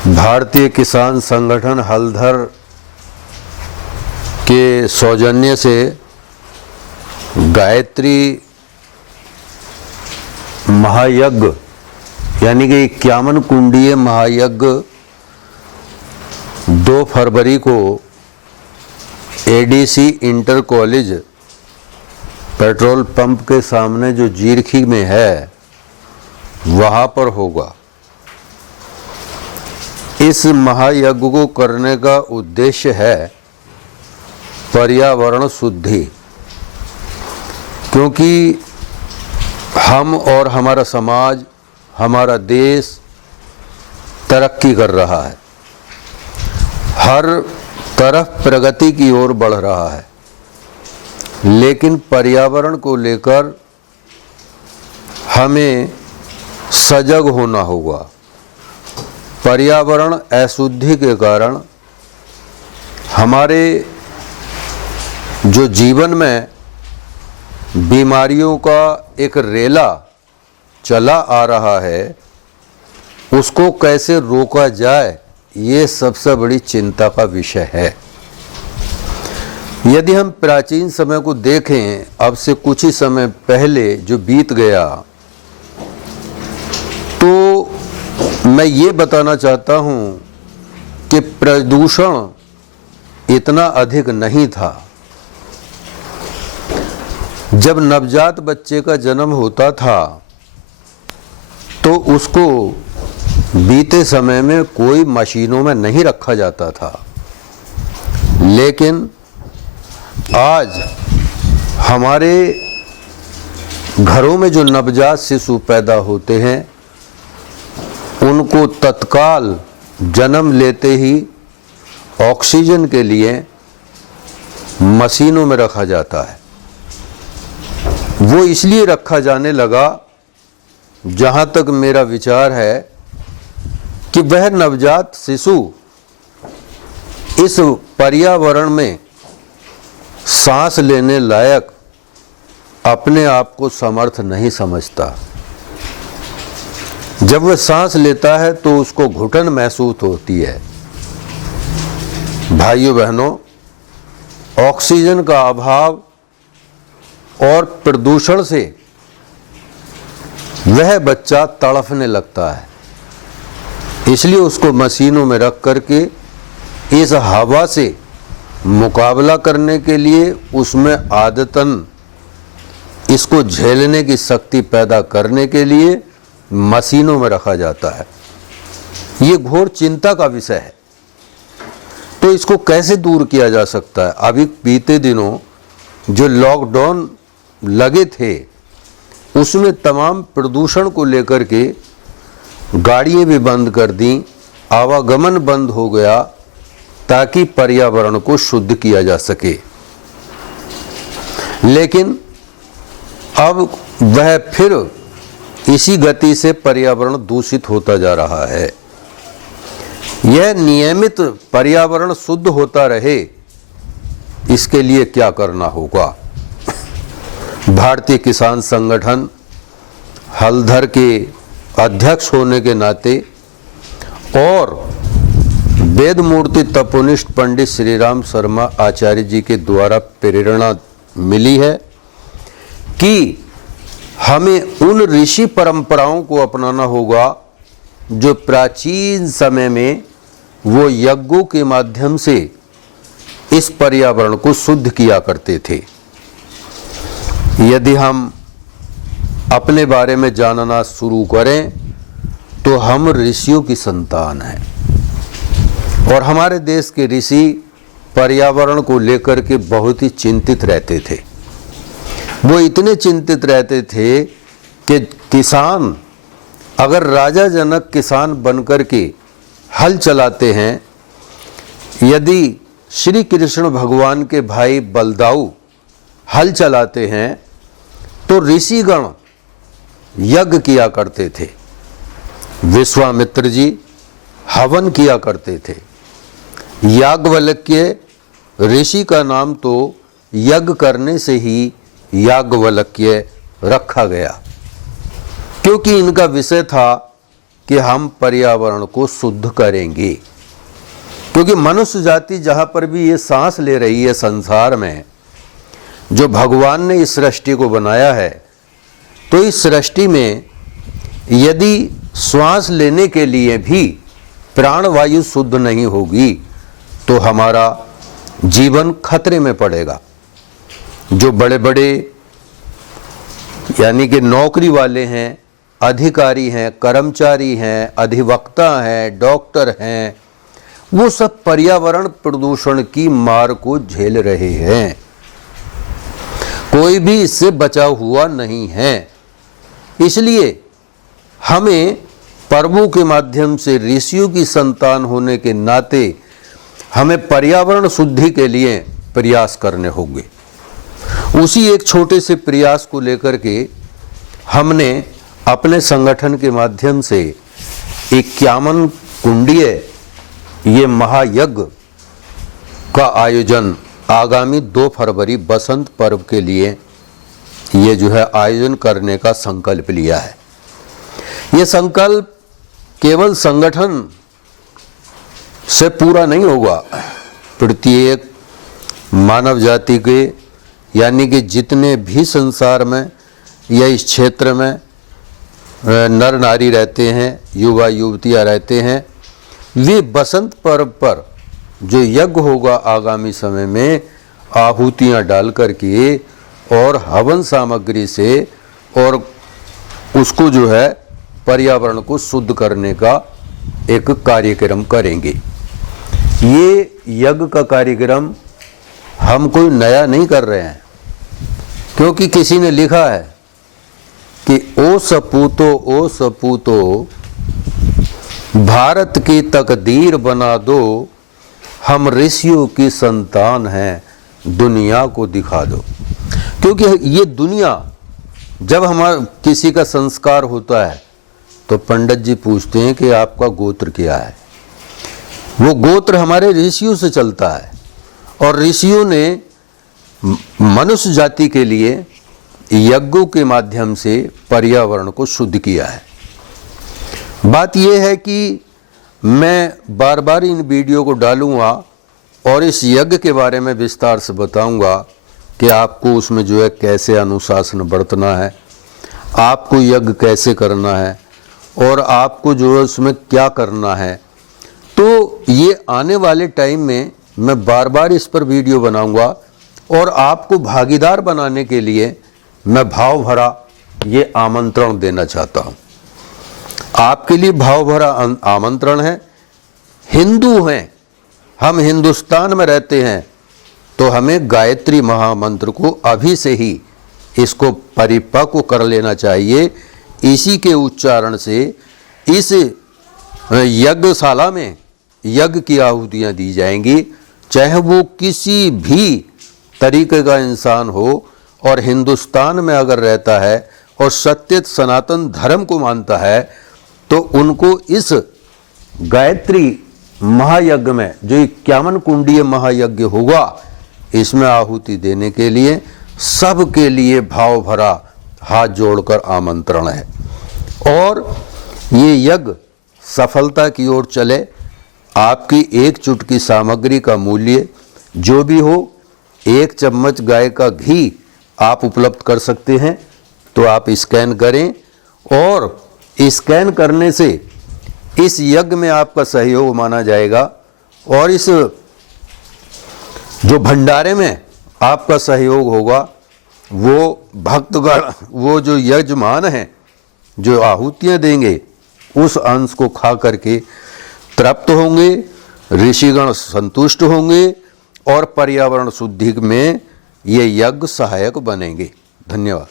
भारतीय किसान संगठन हलधर के सौजन्य से गायत्री महायज्ञ यानी कि 51 कुंडीय महायज्ञ 2 फरवरी को ADC inter college petrol pump के सामने जो जीरखी में है वहाँ पर होगा। इस महायज्ञ को करने का उद्देश्य है पर्यावरण शुद्धि, क्योंकि हम और हमारा समाज, हमारा देश तरक्की कर रहा है, हर तरफ प्रगति की ओर बढ़ रहा है, लेकिन पर्यावरण को लेकर हमें सजग होना होगा। पर्यावरण अशुद्धि के कारण हमारे जो जीवन में बीमारियों का एक रेला चला आ रहा है, उसको कैसे रोका जाए, ये सबसे बड़ी चिंता का विषय है। यदि हम प्राचीन समय को देखें, अब से कुछ ही समय पहले जो बीत गया, तो मैं ये बताना चाहता हूँ कि प्रदूषण इतना अधिक नहीं था। जब नवजात बच्चे का जन्म होता था तो उसको बीते समय में कोई मशीनों में नहीं रखा जाता था, लेकिन आज हमारे घरों में जो नवजात शिशु पैदा होते हैं उनको तत्काल जन्म लेते ही ऑक्सीजन के लिए मशीनों में रखा जाता है। वो इसलिए रखा जाने लगा, जहाँ तक मेरा विचार है, कि वह नवजात शिशु इस पर्यावरण में सांस लेने लायक अपने आप को समर्थ नहीं समझता। जब वह सांस लेता है तो उसको घुटन महसूस होती है। भाइयों बहनों, ऑक्सीजन का अभाव और प्रदूषण से वह बच्चा तड़फने लगता है, इसलिए उसको मशीनों में रख करके इस हवा से मुकाबला करने के लिए उसमें आदतन इसको झेलने की शक्ति पैदा करने के लिए मशीनों में रखा जाता है। ये घोर चिंता का विषय है। तो इसको कैसे दूर किया जा सकता है? अभी बीते दिनों जो लॉकडाउन लगे थे उसमें तमाम प्रदूषण को लेकर के गाड़ियाँ भी बंद कर दी, आवागमन बंद हो गया, ताकि पर्यावरण को शुद्ध किया जा सके। लेकिन अब वह फिर इसी गति से पर्यावरण दूषित होता जा रहा है। यह नियमित पर्यावरण शुद्ध होता रहे, इसके लिए क्या करना होगा? भारतीय किसान संगठन हलधर के अध्यक्ष होने के नाते और वेद मूर्ति तपोनिष्ठ पंडित श्रीराम शर्मा आचार्य जी के द्वारा प्रेरणा मिली है कि हमें उन ऋषि परंपराओं को अपनाना होगा जो प्राचीन समय में वो यज्ञों के माध्यम से इस पर्यावरण को शुद्ध किया करते थे। यदि हम अपने बारे में जानना शुरू करें तो हम ऋषियों की संतान हैं, और हमारे देश के ऋषि पर्यावरण को लेकर के बहुत ही चिंतित रहते थे। वो इतने चिंतित रहते थे कि किसान, अगर राजा जनक किसान बनकर के हल चलाते हैं, यदि श्री कृष्ण भगवान के भाई बलदाऊ हल चलाते हैं, तो ऋषिगण यज्ञ किया करते थे। विश्वामित्र जी हवन किया करते थे। याज्ञवल्क्य ऋषि का नाम तो यज्ञ करने से ही याज्ञवल्क्य रखा गया, क्योंकि इनका विषय था कि हम पर्यावरण को शुद्ध करेंगे। क्योंकि मनुष्य जाति जहाँ पर भी ये सांस ले रही है संसार में, जो भगवान ने इस सृष्टि को बनाया है, तो इस सृष्टि में यदि श्वास लेने के लिए भी प्राणवायु शुद्ध नहीं होगी तो हमारा जीवन खतरे में पड़ेगा। जो बड़े बड़े यानी कि नौकरी वाले हैं, अधिकारी हैं, कर्मचारी हैं, अधिवक्ता हैं, डॉक्टर हैं, वो सब पर्यावरण प्रदूषण की मार को झेल रहे हैं। कोई भी इससे बचा हुआ नहीं है। इसलिए हमें प्रभु के माध्यम से ऋषियों की संतान होने के नाते हमें पर्यावरण शुद्धि के लिए प्रयास करने होंगे। उसी एक छोटे से प्रयास को लेकर के हमने अपने संगठन के माध्यम से 51 कुंडीय ये महायज्ञ का आयोजन आगामी 2 फरवरी बसंत पर्व के लिए ये जो है आयोजन करने का संकल्प लिया है। ये संकल्प केवल संगठन से पूरा नहीं होगा, प्रत्येक मानव जाति के यानी कि जितने भी संसार में या इस क्षेत्र में नर नारी रहते हैं, युवा युवतियाँ रहते हैं, वे बसंत पर्व पर जो यज्ञ होगा आगामी समय में आहुतियाँ डाल करके और हवन सामग्री से और उसको जो है पर्यावरण को शुद्ध करने का एक कार्यक्रम करेंगे। ये यज्ञ का कार्यक्रम हम कोई नया नहीं कर रहे हैं, क्योंकि किसी ने लिखा है कि ओ सपूतो भारत की तकदीर बना दो, हम ऋषियों की संतान हैं, दुनिया को दिखा दो। क्योंकि ये दुनिया जब हमारा किसी का संस्कार होता है तो पंडित जी पूछते हैं कि आपका गोत्र क्या है। वो गोत्र हमारे ऋषियों से चलता है और ऋषियों ने मनुष्य जाति के लिए यज्ञों के माध्यम से पर्यावरण को शुद्ध किया है। बात यह है कि मैं बार बार इन वीडियो को डालूंगा और इस यज्ञ के बारे में विस्तार से बताऊंगा कि आपको उसमें जो है कैसे अनुशासन बरतना है, आपको यज्ञ कैसे करना है और आपको जो है उसमें क्या करना है। तो ये आने वाले टाइम में मैं बार बार इस पर वीडियो बनाऊंगा और आपको भागीदार बनाने के लिए मैं भाव भरा ये आमंत्रण देना चाहता हूँ। आपके लिए भाव भरा आमंत्रण है। हिंदू हैं, हम हिंदुस्तान में रहते हैं, तो हमें गायत्री महामंत्र को अभी से ही इसको परिपक्व कर लेना चाहिए। इसी के उच्चारण से इस यज्ञशाला में यज्ञ की आहुतियाँ दी जाएंगी, चाहे वो किसी भी तरीके का इंसान हो और हिंदुस्तान में अगर रहता है और सत्य सनातन धर्म को मानता है, तो उनको इस गायत्री महायज्ञ में जो 51 कुंडीय महायज्ञ होगा, इसमें आहुति देने के लिए सबके लिए भाव भरा हाथ जोड़कर आमंत्रण है। और ये यज्ञ सफलता की ओर चले। आपकी एक चुटकी सामग्री का मूल्य जो भी हो, 1 चम्मच गाय का घी आप उपलब्ध कर सकते हैं, तो आप स्कैन करें और स्कैन करने से इस यज्ञ में आपका सहयोग माना जाएगा और इस जो भंडारे में आपका सहयोग होगा, वो भक्तगण, वो जो यजमान हैं जो आहुतियाँ देंगे, उस अंश को खा करके तृप्त होंगे, ऋषिगण संतुष्ट होंगे और पर्यावरण शुद्धि में ये यज्ञ सहायक बनेंगे। धन्यवाद।